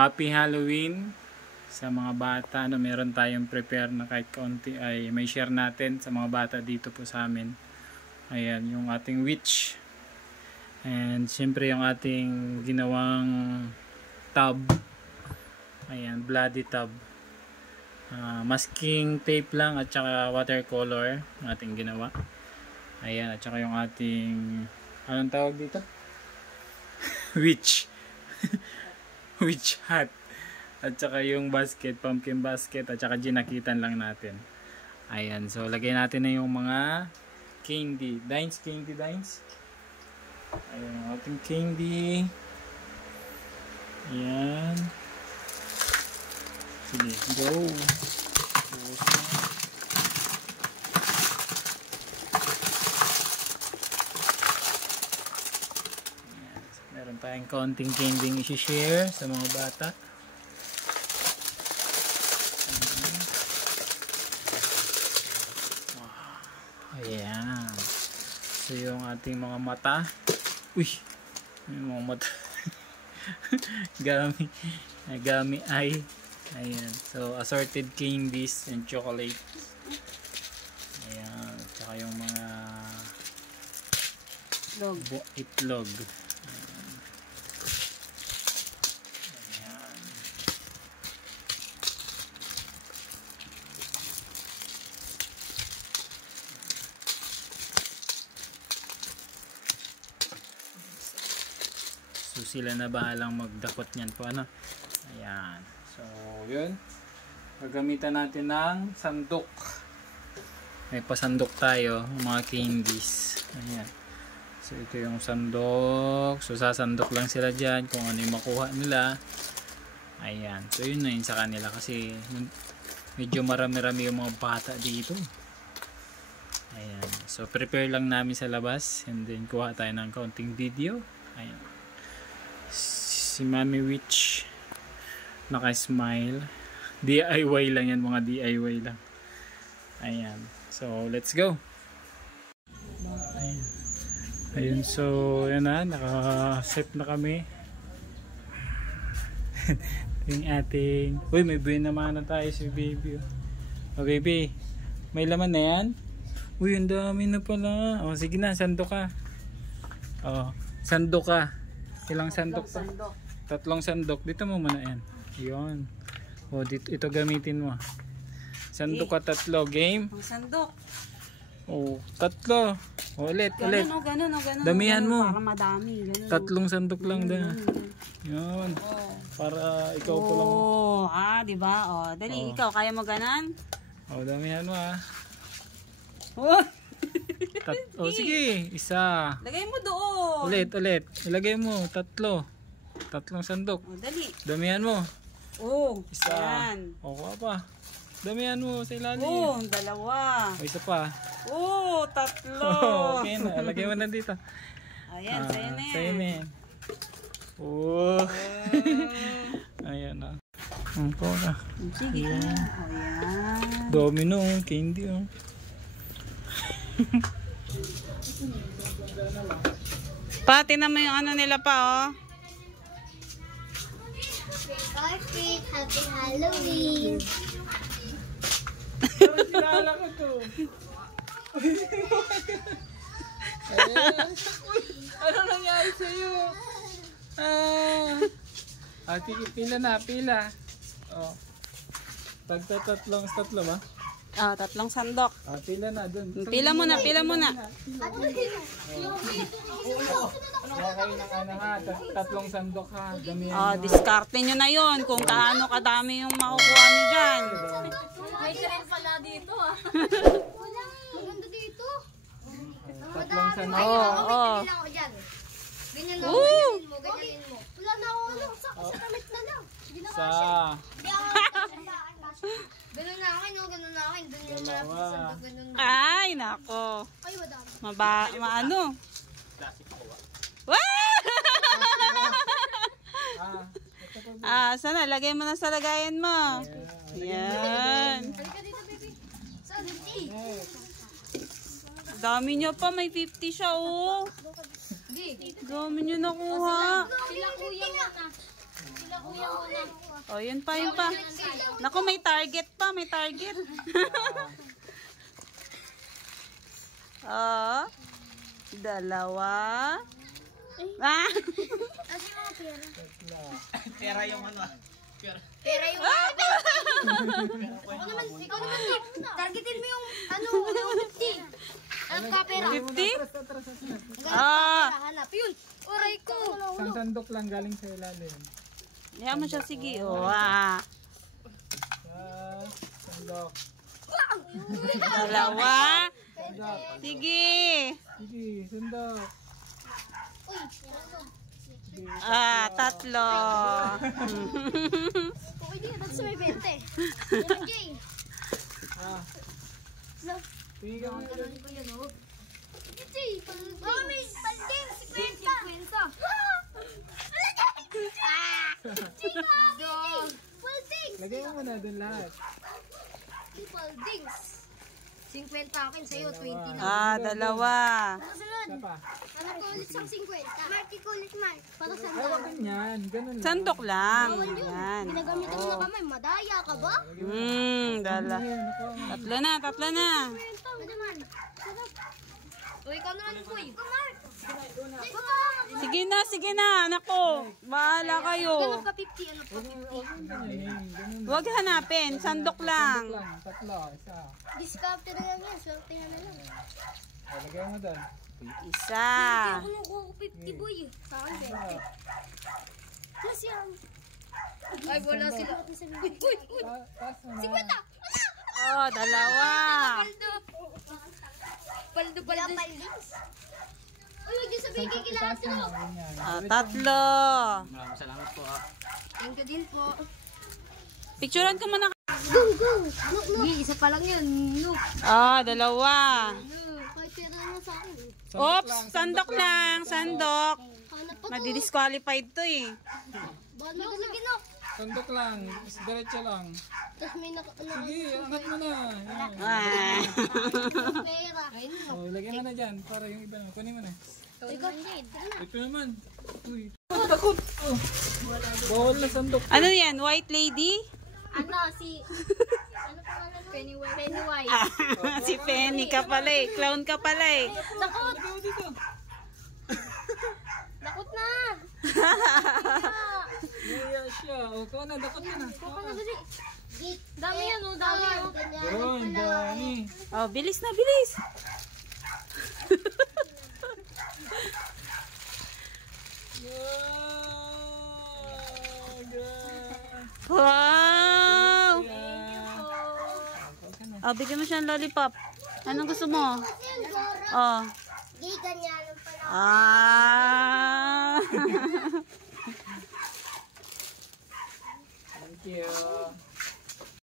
happy Halloween sa mga bata. Meron tayong prepare na kahit kaunti ay may share natin sa mga bata dito po sa amin. Ayan, yung ating witch. And siyempre yung ating ginawang tub. Ayan, bloody tub. Masking tape lang at saka watercolor ating ginawa. Ayan, at saka yung ating anong tawag dito? Witch. Witch hat. At saka yung basket, pumpkin basket, at saka ginakitan lang natin. Ayan, so lagay natin na yung mga candy. Candy dines. Ayan ang ating candy. Ayan. Sige, go. Ayan. So, meron tayong konting candy i-share sa mga bata. Ayan. So yung ating mga mata. Uy, yung mga mata. Gami ay. Ayan. So assorted candies and chocolate. Ayan. Tsaka yung mga itlog. Ayan. So sila na bahalang magdakot niyan po, ano. Ayan. So yun, gagamitan natin ng sandok. May pasandok tayo, mga candies. Ayan. So ito yung sandok. So sasandok lang sila dyan kung ano yung makuha nila. Ayan. So yun na yun sa kanila kasi medyo marami-rami yung mga bata dito. Ayan. So prepare lang namin sa labas and then kuha tayo ng kaunting video. Ayan. Si Mami Witch naka-smile. DIY lang yan, mga DIY lang. Ayan. So let's go. Ayun, so yan na, naka-set na kami. Yung ating, uy, may buhay naman na tayo si baby. Oh baby, may laman na yan? Uy, ang dami na pala. Oh, sige na, sandok ka. Oh, sandok ka. Ilang sandok pa? Tatlong sandok. Dito mo muna yan. Yun. Oh, dito, ito gamitin mo. Sandok ka tatlo. Game? Ang sandok. Oh, tatlo. Oh, ulit. Ganun. Damihan mo. Para madami. Ganun. Tatlong sandok lang da. Yun. Oh. Para ikaw po lang. Oh, diba? Oh, dali, ikaw, kaya mo ganan? Oh, damihan mo Oh. Oh, sige. Isa. Lagay mo doon. Ulit. Ilagay mo. Tatlong sandok. Oh, dali. Damihan mo. Oh, Isa. yan. O, kuha pa. Damihan mo sa ilalim. Oh, dalawa. O, isa pa. Oh, tatlo. Okay na. Lagay mo na dito. Ayan, sa'yo na yan. Sa'yo na yan. Oh. Ayan na. Ang po na. Sige. Ayan. Domino. Candy. Oh. Pati naman yung ano nila pa, oh. Garfield, happy Halloween! Sinala ko to. Ano nangyari sa'yo? Pila. Oh. Tatlo ba? Ah, tatlong sandok. Pila na dun. Pila muna. Okay ng ano ha, tatlong sandok ha. Oh, diskarte nyo na yon kung kaano kadami yung makukuha nyo dyan. May trend pala dito Wala, maganda dito. Tatlong sandok. Oo. Ganyan lang, ganyanin mo. Wala na ako, sa damit na lang. Sa Ganun na akin, ganun na akin. Ganun yung malapit sa sandok, ganun na. Ay, nako. Ay, madami. Maano? Sana, lagay mo na sa lagayan mo. Yan. Halika dito, baby. Saan? Dami nyo pa, may 50 siya, oh. Dami nyo nakuha. Sila kuya muna. Sila Kuya muna. Oh, yun pa, yun pa. Naku, may target pa, may target. Oh, dalawa. Ah! Kasi mga pera. Pera yung ano. Pera yung ikaw naman targetin mo yung yung 50. Hanap ka pera. 50? Ah! Hanap yun. Oray ko. Isang sandok lang galing sa ilalim. Yan mo siya, sige. Oh, ah. Sandok. Dalawa. Sige. Sige, sandok. Ah, tatlo. Okay din, ba't sa may 20? Yan, Jay. Tingin ka mo yun. Jay, baka may panding, 50. Palding. Lagay mo na doon lahat. Paldings. 50 akin sa'yo, 20 na. Ah, dalawa. Kasunod. Isa pa. Hanap ko ulit sang 50. Marky ko ulit, Mark. Para sa Ay, wag ganyan. Ganun lang. Sandok lang. Yan. Ginagamitan mo na kamay. Madaya ka ba? Dala. Ayun, ako. Tatlo na, tatlo na. Madaman. Uy, ikaw naman po eh. Mark. Sige na, anak ko. Bahala kayo. Ganun ka 50, ano pa 50. Ganyan, ganun. Huwag hanapin, sandok lang. Lang, tatlo, isa. Discount na lang yan. Swerte na lang. Ay, lagay mo doon. Isa. Ako nung kuha ko 50 boy eh. Sa akin 20. Plus yan. Ay, wala sila. Uy, uy, uy. Taas mo na. 50! Oh, dalawa. Paldo, paldo. Uy, huwag niyo sabihin kikilahat Taas mo nyo. na. Ganyan. Ah, tatlo. Maraming salamat po. Thank you din po. Picturean ka muna. Go, go! Look, look. Isa pa lang yun. Look. Ah, dalawa. Kahit pera na sa akin. Oops, sandok lang, sandok. Hanap pa to. Madi-disqualified to eh. Bawal magalagin no. Sandok lang. Diretso lang. Tapos may Sige, angat mo na. Yan. Ah. pera. Ayun. Oh, lagay mo na dyan. Para yung iba na. Kunin mo na. Ikaw, Jade. Ito naman. Uy. Takot. Oh. Bawal na sandok. Ano yan, white lady? Ano, si... Ano pangalan nun? Pennywise. Pennywise. Si Penny ka pala eh, clown ka pala eh. Dakot! Dakot na! Iya siya. O, ikaw na. Dakot mo na. Dami yan, oh. Dami yan. Yun, dami. Oh, bilis na, bilis. Wow! Oh, bigyan mo siya ng lollipop. Anong gusto mo? Oh. Di, ganyan ang pala. Ah! Thank you.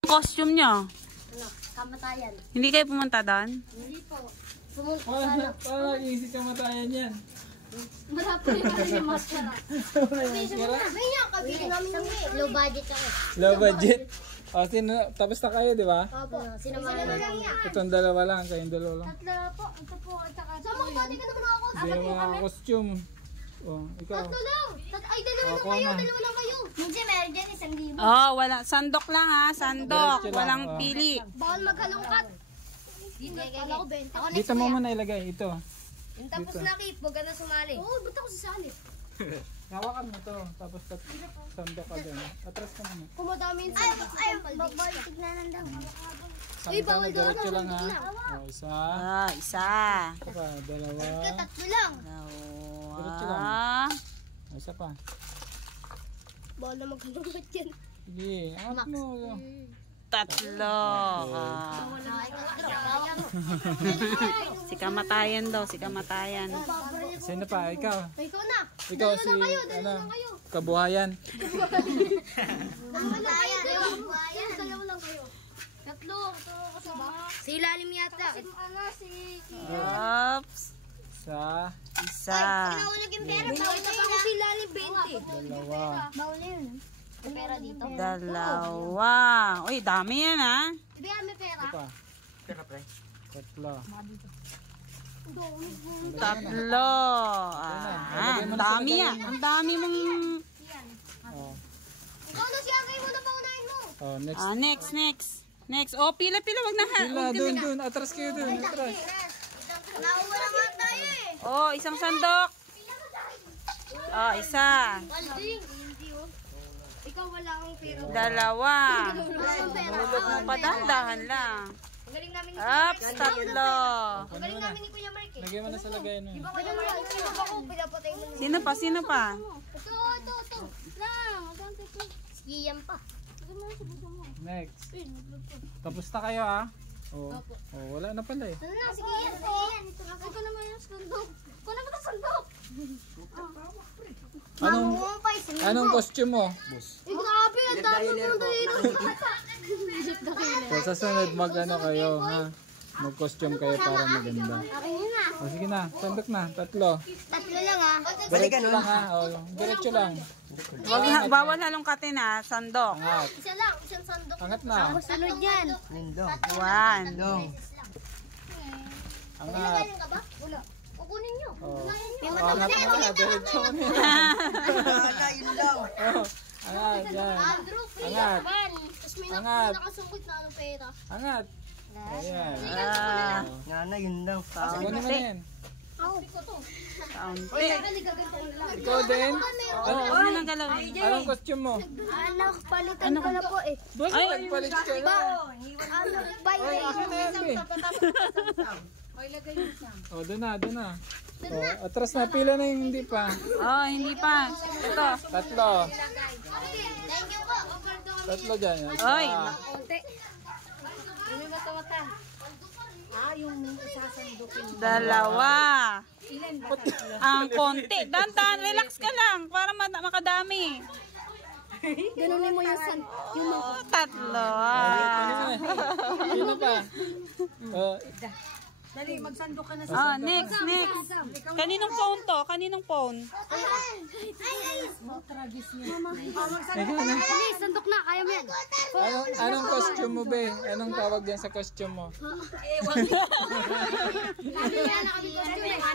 Costume niya. Ano, kamatayan. Hindi kayo pumunta doon? Hindi po. Pumunta Paano isip ka matayan yan? Wala po yung kasi maskara. Ganyan, kabili namin yung low budget ako. Low budget. O, tapos na kayo, di ba? Opo. Sinamahan lang yan. Itong dalawa lang, kayong dalawa lang. Tatlo po. Ito po. At saka... Sama ko pati ka naman ako. Hindi yung mga costume. O, ikaw. Tatlo lang. Ay, dalawa lang Ako kayo. na. Dalawa lang kayo. Hindi, meron dyan 1,000. Oh, wala. Sandok lang ha, sandok. Diretso lang, Walang oh. pili. Bawal maghalongkat. Dito, kala ko 20. Ako Dito mo muna ilagay, ito. Yung tapos na, Kip. Huwag ka na sumali. Oo, ba't ako sasali? Hawakan mo to, tapos sandok ka dyan. Atras ka muna. Kung madami yung sandok. Ay, bawal. Tignanan daw. Sandok ka, bawal daw, diretso lang ha. sandok O, isa. Ah, isa. Ito pa, dalawa. Tatlo lang. Diretso Dalawa. lang. O, isa pa. Bawal na maghalongkat yan. Sige, angat mo. Tatlo. Ah. Si kamatayan daw, si kamatayan. Sino pa? Ikaw. Ikaw na. Ikaw si, ano, kabuhayan. Dalawa na kayo. Dalawa lang kayo. Tatlo. Kasama. Si ilalim yata. Si... Oops. Isa, Isa. Ikaw naging pera. Bawal na pa ako si ilalim 20. dalawa. Bawal yun. May pera dito. Dalawa. Uy, dami yan ha. Ibigay may pera. Ito pa. Tatlo. Tatlo. Ah, ang dami yan. Ang dami mong... O. Ano siya? Kayo muna paunahin mo. Oh, next. Next. Oh, pila, wag na ha. Pila, dun. Atras kayo dun. Atras. Nauwala nga tayo eh. Oh, isang sandok. Oh, isa. Walding. Hindi oh. Ikaw wala akong pero. Dalawa. Wala akong pera. Hulog mo pa, dahan lang. Ang galing namin ni Ups, tatlo. Ang galing namin ni Kuya Mark eh. Lagay mo na sa lagayan mo. Diba Kuya Mark? Sino ba ko? Pinapatay mo na. Sino pa? Ito. Lang. Maganda ito. Skiyan pa. Next. Tapos na kayo ha? Oh, wala na pala eh. Ano na? Sige yan. Ito naman yung sundok. Ito naman yung sundok. Anong costume mo? Eh, grabe. Ang dami mo dito. So, sa sunod mag-ano kayo ha? Mag-costume kayo para maganda. Akin yun na. O sige na, sandok na, tatlo. Tatlo lang ah. Diretso lang ha, o, diretso lang. Bawal halongkatin ha, sandok. Angat, Isa lang. Isang sandok. angat na. Sunod yan. One. Angat. Ka ba? Wala. Kukunin nyo. O, Yung angat mo na, diretso mo na. O, angat, yan. Andrew, free Angat. naman. Tapos may Angat. nakasungkit na anong pera. Angat. Ayan. Nga na, yun lang. Kunin mo na yan. Ako to. Kaunti. Ikaw din? Huwag mo nang galawin. Anong costume mo? Anak, palitan ko na po eh. Bakit nagpalit ka na? Ano, bye. Ay, akin na yan eh. O, doon na. O, atras na, pila na yung hindi pa. Oh, hindi pa. Ito. Tatlo. Thank you po. Tatlo dyan. Oy. Konti. Dalawa. Ang konti. Dandan, relax ka lang para makadami. Ganunin mo yung san. Yung mga. Oh, tatlo. Sino pa? O, Oh, next. Kaninong phone to? Kaninong phone? Please, sandok na. Kaya mo yan. anong costume mo, be? Anong tawag yan sa costume mo?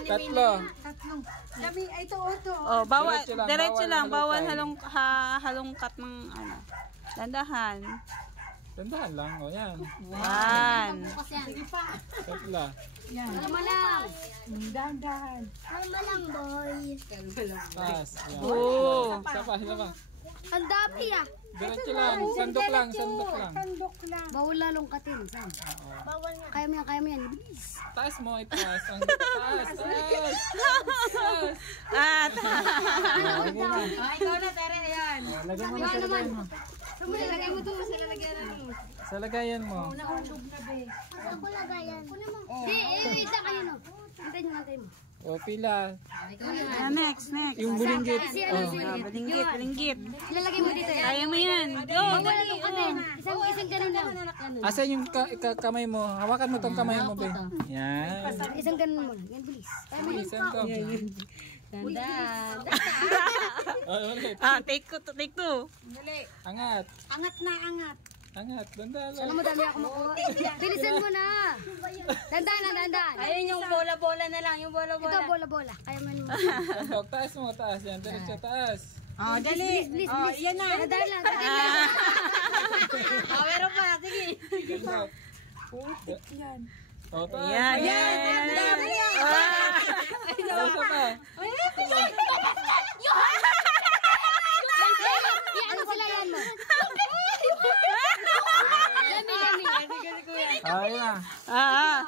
Tatlo. Oh, bawal. Diretso lang, Diretso lang. bawal Bawal halongkat ng ano. Dandahan. Tandahan lang. O, yan. One. Tatlo. Kalma lang. Kalma lang, boy. Taas. Yan. Two. Isa pa. Ang dami ah. Diretso lang. Sandok lang. Bawal lalong katin, Sam. Bawal nga. Kaya mo yan. Bilis. Taas mo. Itaas. Taas. At. Lagay na. Ikaw na, Tere. Ayan. Lagay mo na sa lagayan mo. Lagay mo ito sa lalagyan mo. Sa lagayan mo. Saan ko lagayan? Kunin mo. Wait lang kayo no. Antay mo. O, pila. Next. Yung bulinggit. Balinggit. Ilalagay mo dito yan. Kaya mo yan. Go, dali. Isang ganun lang. Asan yung kamay mo? Hawakan mo tong kamay mo, be. Yan. Isang ganun mo lang. Yan, bilis. Isan to. Ulit. Take two. Angat. Angat. Danda Alam lang. mo, dami ako makuha. Bilisan mo na. Dandan. Ayun yung bola-bola na lang. Yung Ito, bola. Kaya mo naman. Sandok, taas mo. Taas yan. Diretso, taas. Oh, dali. Bilis. Yan na. Dandan lang. Meron pa. Sige. Sandok. O, taas. Yan. Taas pa. Ano sila yan mo? Dami. Ayun na. Ah.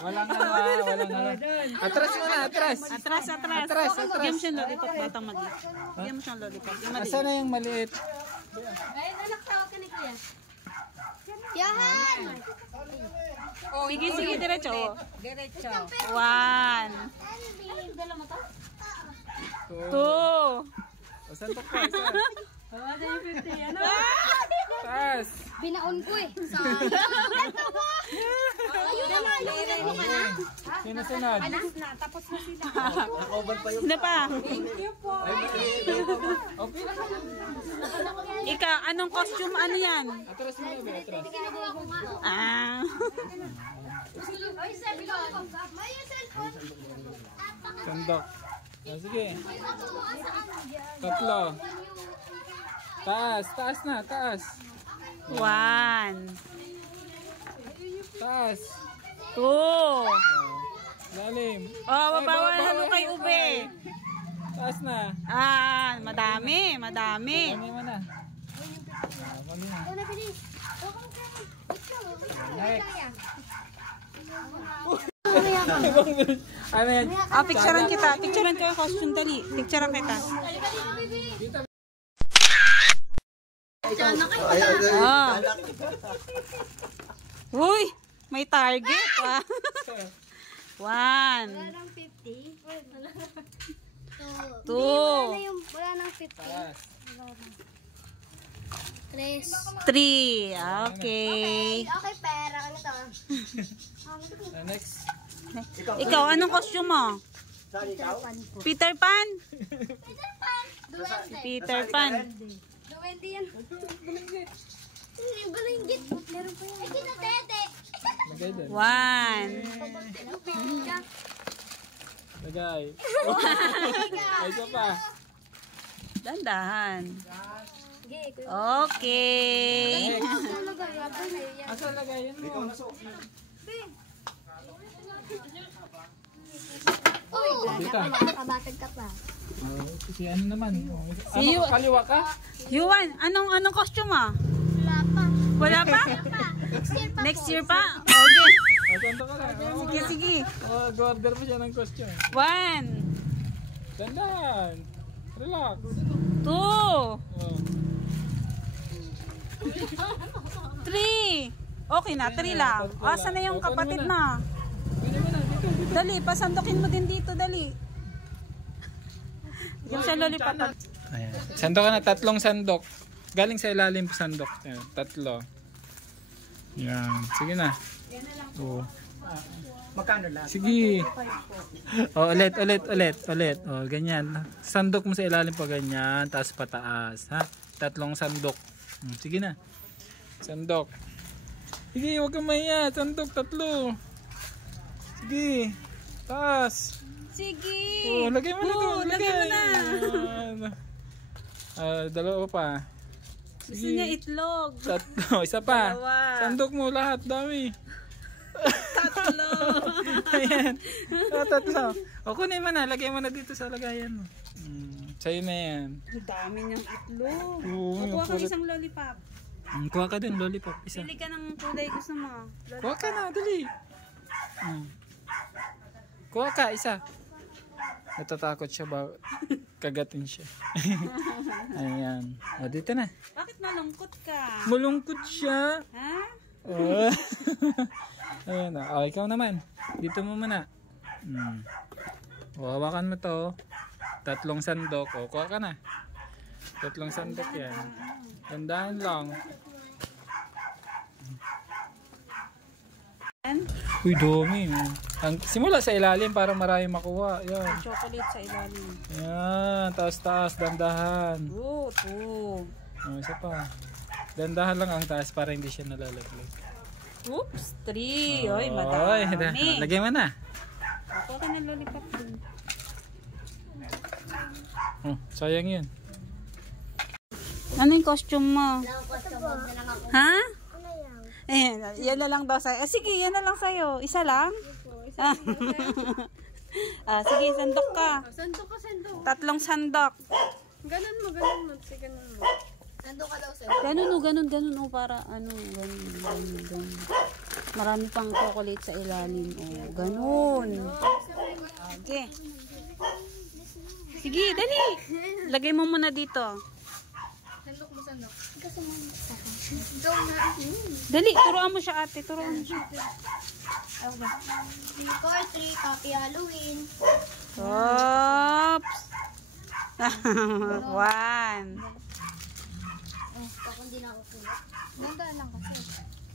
Walang ano. Atras mo na, atras. Atras. Atras. Bigyan mo siyang lollipop. Batang maliit. Bigyan mo siyang lollipop. Yung maliit. Asan na yung maliit? Yahan! Sige, diretso. One. Two. O, sandok pa. Isa. Taas. Binaon ko eh. Sino sunod? Sino pa? O, pila ka. Ika, anong costume? Ano yan? Atras mo na, be. Atras. Ah. Sandok. Sige. Tatlo. Taas. Taas na. Taas. 1, Taas. 2. Lalim. Oh, bawal halo kay ube. Taas na. Madami. Kami mo na. Kami na. Ikaw na, bilis. Ano yan? Picturean kita. Picturean ko yung costume, dali. Picturean kita. Uy, may target. 1, Wala nang 50. 2. Wala nang 50. Taas. 3. 3. Okay. Okay, pera. Ano to? Next. Ikaw, anong costume mo? Peter Pan? Peter Pan. Duwende yan. Balinggit. Meron pa yan. Ay, kinatete. Lagay din. 1. Lagay. Ay, isa pa. Dandahan. Okay. Okay. Asa lagay yan mo? Uy, Dito. nakabatag ka pa. Si ano naman? Si Ano, kaliwa ka? Yuan, anong costume mo? Wala pa. Wala pa? Next year pa. Next year pa? Okay. Santo ka na. Sige, sige. Go-order mo siya ng costume. 1, Dandan. Relax. 2, Oh. 3. Okay na, 3 lang. Asan na yung kapatid na? Pwede mo na. Dito. Dali, pasandokin mo din dito, dali. Yung sa lollipop. Ayan. Sandok ka na. 3 sandok. Galing sa ilalim po sandok. Ayan, 3. Yan. Sige na. Oh. Magkano lang? Sige. Oh, ulit. Oh, ganyan. Sandok mo sa ilalim pa ganyan, tapos pataas, ha? 3 sandok. Sige na. Sandok. Sige, huwag kang mahiya. Sandok, 3. Sige. Taas. Sige. Oh, lagay mo na doon. Lagay mo na. Dalawa pa. Gusto niya itlog. 3. Isa pa. Dalawa. Sandok mo lahat. Dami. 3. Ayan. 3. O, kunin mo na. Lagay mo na dito sa lagayan mo. Sa'yo na yan. Ang dami niyang itlog. Oo, Kuha kang pulot. isang lollipop. Kuha ka din, lollipop. Isa. Pili ka ng kulay gusto mo. Kuha ka na, dali. Kuha ka, isa. Natatakot siya ba? Kagatin siya. Ayan. O, dito na. Bakit malungkot ka? Malungkot siya. Ha? Oh. Ayan na. O, ikaw naman. Dito mo muna. O, hawakan mo to. 3 sandok. O, kuha ka na. 3 sandok yan. Tandaan lang. Uy, dumi. Simula sa ilalim para marami makuha. Yan. Chocolate sa ilalim. Yan. Taas-taas. Dandahan. Oh, 2. O, isa pa. Dandahan lang ang taas para hindi siya nalalaglag. Oops, 3. Oy, Oy, madami. lagay mo na. Kuha ka ng lollipop dun. Oh, sayang yun. Ano yung costume mo? Nakakasabog na lang ako. Ha? Ano yan? Yan na lang daw sa'yo. Sige, yan na lang sa'yo. Isa lang? Sige, sandok ka. Sandok ka, sandok. 3 sandok. Ganon mo. Sige, ganon mo. Nandun ka daw sir. Ganun o, para ganun. Marami pang chocolate sa ilalim. O, ganun. Okay. Sige, dali. Lagay mo muna dito. Sandok mo, sandok. Kasi mo sa akin. Go na. Dali, turuan mo siya ate. Turuan mo siya. Core 3, Happy Halloween. Oops. 1. Ako hindi na ako kulat. Dandaan lang kasi.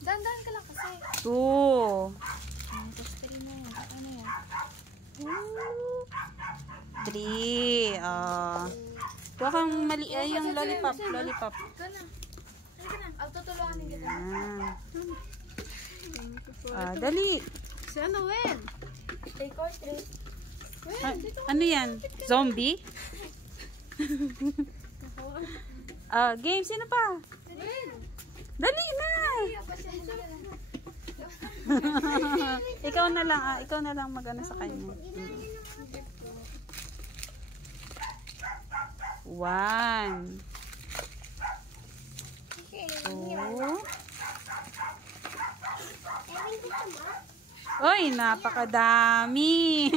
Dandaan ka lang kasi. 2. Tapos 3 na yan. Ano yan? 3. Kuha kang mali. Yung lollipop. Lollipop. Go na. Halika na. Tutulungan kita. Dali. Si ano, Wen? Core 3. Ano yan? Zombie? Game. Sino pa? Dali na! Ikaw na lang. Ikaw na lang mag-ano sa kanya. 1 2 Uy, napakadami.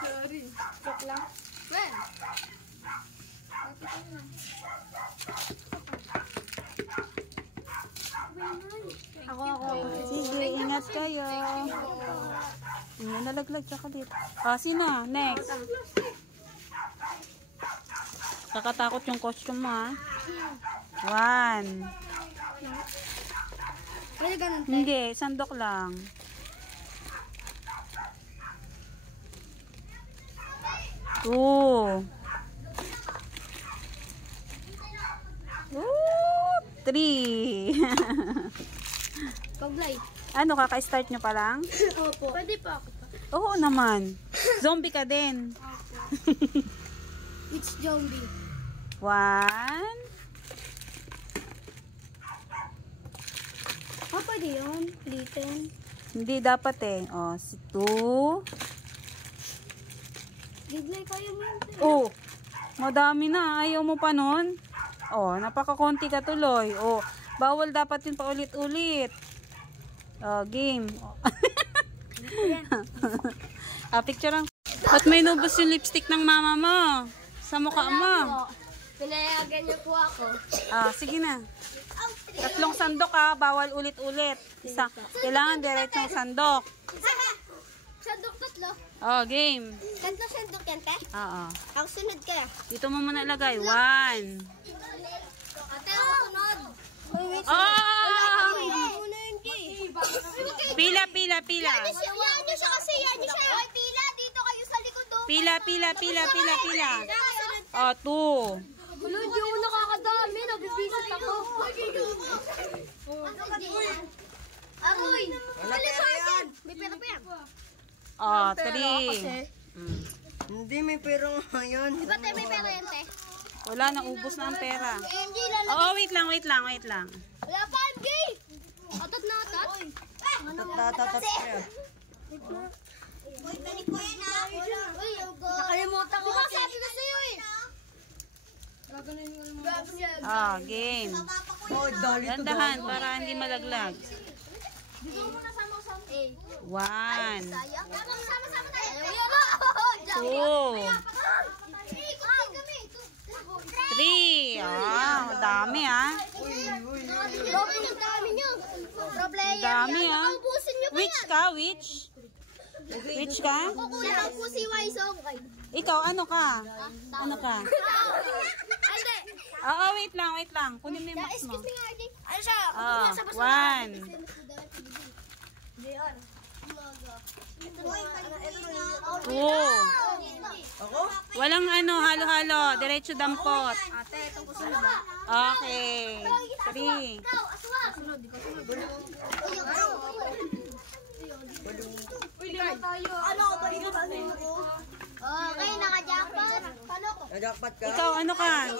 Sorry. Joke lang. When? Sige, ingat kayo. Nalaglag chocolate. Sino? Next. Kakatakot yung costume mo, ha? 1 Pwede ganun. Hindi, sandok lang. 2 3 Paglay. Ano, kaka-start nyo pa lang? Opo. Pwede pa ako pa. Oo naman. Zombie ka din. It's zombie. 1 Pwede yun. Litten. Hindi dapat eh. 2 Giglay kayo mo yun. Oh, madami na. Ayaw mo pa nun? Napakakonti ka tuloy. Bawal dapat yun pa ulit-ulit. Game. Picture lang. Ba't may nubos yung lipstick ng mama mo? Sa mukha mo. Pinayagan niyo po ako. Sige na. 3 sandok bawal ulit-ulit. Kailangan diretsong sandok. Sandok 3. Game. Tatlo sandok yan, te? Oo. Ako sunod ka. Dito mo muna ilagay. 1. Ate, ako sunod. Pila. Yan niyo siya kasi, yan niyo siya. Hoy, pila, dito kayo sa likod. Pila. 2. Wala, hindi ako nakakadami. Nabibisit ako. Aroy! Wala pera yan. May pera pa yan. 3. Hindi, may pera nga yan. Di ba tayo may pera yan, te? Wala, naubos na ang pera. MJ, lalagay. Wait lang. Wala pa, MJ! Atat na atat. Tatatat ka. Uy, balik ko yan, ha? Uy, nakalimutan ko. Diba sabi ko sa'yo, eh? Game. Oh, dali to. Dandahan para hindi malaglag. Dito mo nasama ko sa 1. sayang. Sama-sama tayo. 3. Madami Ang dami nyo. Problema. Dami Naubusin nyo pa Which yan. ka? Which ka? Kukunin lang po si Waisong. Ikaw, ano ka? Ano ka? Hindi. Wait lang. Kunin mo yung box mo. Excuse me nga, RJ. Ano siya? 1. 2. Walang halo-halo. Diretso dampot. Ate, itong kusunod ba? Okay. 3. Ikaw, aswang. Sunod, ikaw sunod. Uy, lima tayo. Ano ka ba? Okay, naka-jackpot. Paano ko? Najakpat ka? Ikaw, ano ka?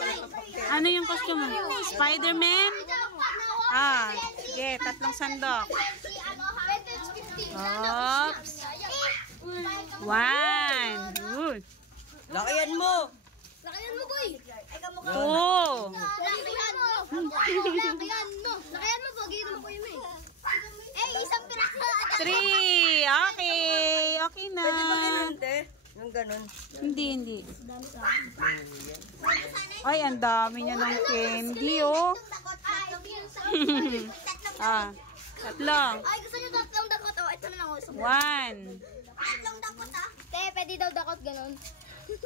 Ano yung costume mo? Spider-Man? Sige. 3 sandok. Oops. 1. Good. Lakayan mo! Lakayan mo, boy. 2. Lakayan mo. Lakayan mo, boy. Gino mo ko yun, isang piraso. 3. Okay na. Pwede ba ganun, te? Yung ganun. Hindi. Ay, ang dami niya ng candy, oh. 3. Ay, gusto nyo tatlong dakot. Ito na lang. 1. Tatlong dakot, Te, pwede daw dakot ganun. 2.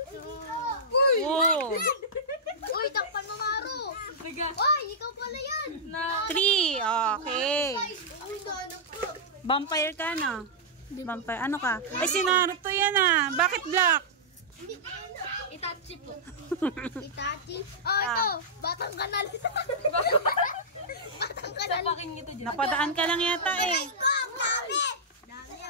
Uy, takpan mo, Maro. Uy, ikaw pala yan. 3. Okay. Uy, ano po? Vampire ka na. Vampire. Ano ka? Ay, si Naruto yan Bakit black? Itachi po. Itachi? Ito. Batang kanal. Batang kanal. Napadaan ka lang yata eh. Ko, ang dami. Dami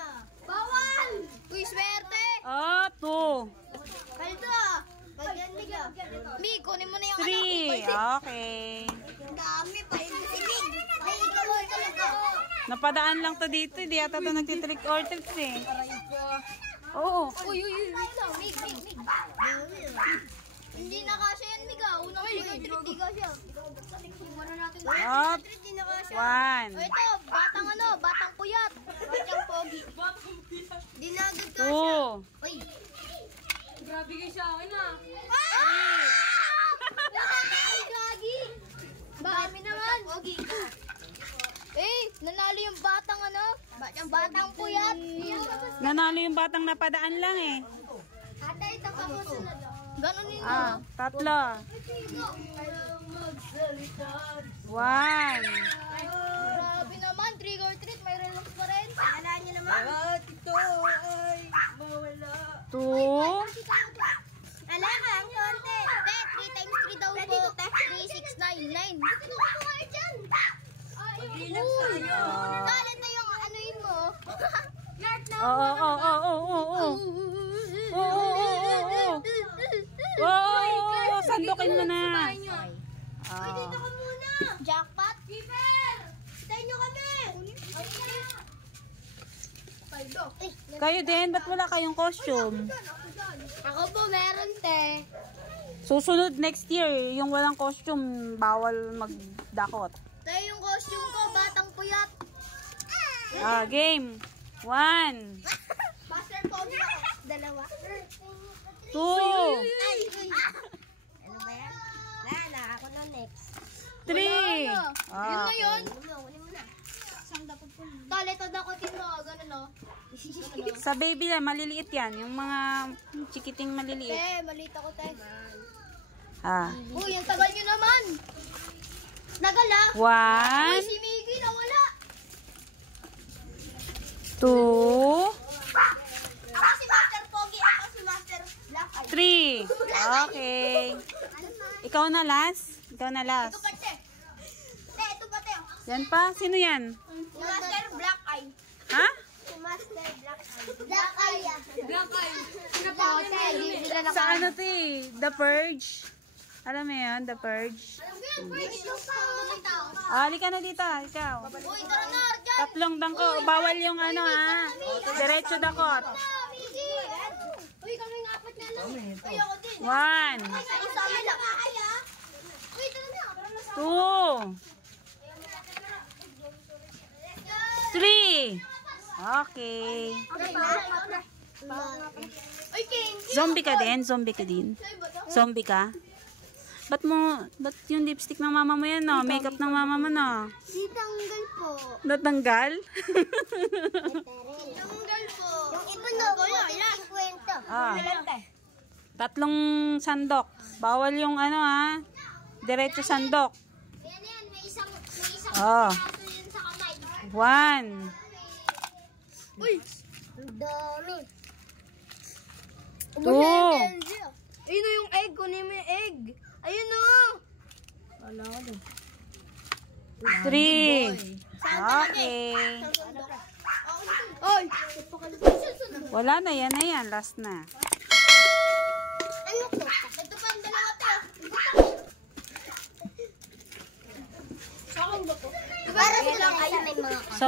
kunin mo na yung 3. Okay. dami pa yung sinig. Ay, ikaw mo talaga. Napadaan lang to dito. Hindi yata to nagtitrick or treat eh. Oo. Uy, wait lang. Mig. Hindi na kasya yan, Mig. Unang hindi kasya. Iwan na natin. Up. Hindi na kasya. 1. O ito, batang puyat. Batang pogi. Dinagad ka. 2. Uy. Grabe kayo sa akin ah. Ay, gagi. Dami naman. Pogi ka. Nanalo yung batang yung batang puyat. Nanalo yung batang napadaan lang eh. Ate, ito pa mo sunod. Ganon yun. 3. 1. Grabe naman, trick or treat, may relax pa rin. Alaan niyo naman. Ito ay mawala. 2. Alaan ka, ang konti. Te, 3 times 3 daw po. Te, 3, 6, 9, 9. Ito ka dyan. Bilang sa'yo. Tala na yung ano yun mo. Oo. Oo. Sandukin mo na. Dito ka muna. Jackpot. Keeper! Tayo nyo kami. Kayo din, ba't wala kayong costume? Ako po meron, te. Susunod next year, yung walang costume, bawal magdakot. Te, yung costume ko, batang puyat. Game. 1. Master Pogi ako. 2. 2. Ano ba yan? Lala, ako na next. 3. Yun na yun. Kunin mo na. Tol, ito dakotin mo. Ganun o. Sa baby na, maliliit yan. Yung mga chikiting maliliit. Te, maliit ako, te. Uy, ang tagal nyo naman. Nagal ah. 1. Uy, si Miggy nawala. 2. Ako si Master Pogi, ako si Master Black. 3. Okay. Ikaw na last. Ito pa, te. Te, ito pa, te. Yan pa? Sino yan? Si Master Black Eye. Ha? Si Master Black Eye. Black Eye. Black Eye. Te, bibila na Sa ano to eh? The Purge. Alam mo yan? The Purge. Halika na dito. Ikaw. Uy, tara na, Arjan. Tatlong dangko. Bawal yung ano ha. Diretso dakot. Uy, kaming apat na lang. Uy, ako din. 1. Isa kami lang. Uy, tara na. 2. 3. Okay. Uy, King. Zombie ka din? Zombie ka din? Zombie ka? Ba't yung lipstick ng mama mo yan, no? Makeup ng mama mo, no? Ditanggal po. Natanggal? Ditanggal po. Yung iba na po, 50. Tatlong sandok. Bawal yung ano, ha? Diretso sandok. Yan, may isang Oh. kaso yun sa kamay. 1. Uy! Ang dami. 2. Ayun o yung egg. Kunin mo yung egg. Ayun o. 3. Okay. Oy! Wala na, yan na yan. Last na. Ano to? Ito pa ang dalawa to. Sa akin ba to? Para silang ay may mga Sa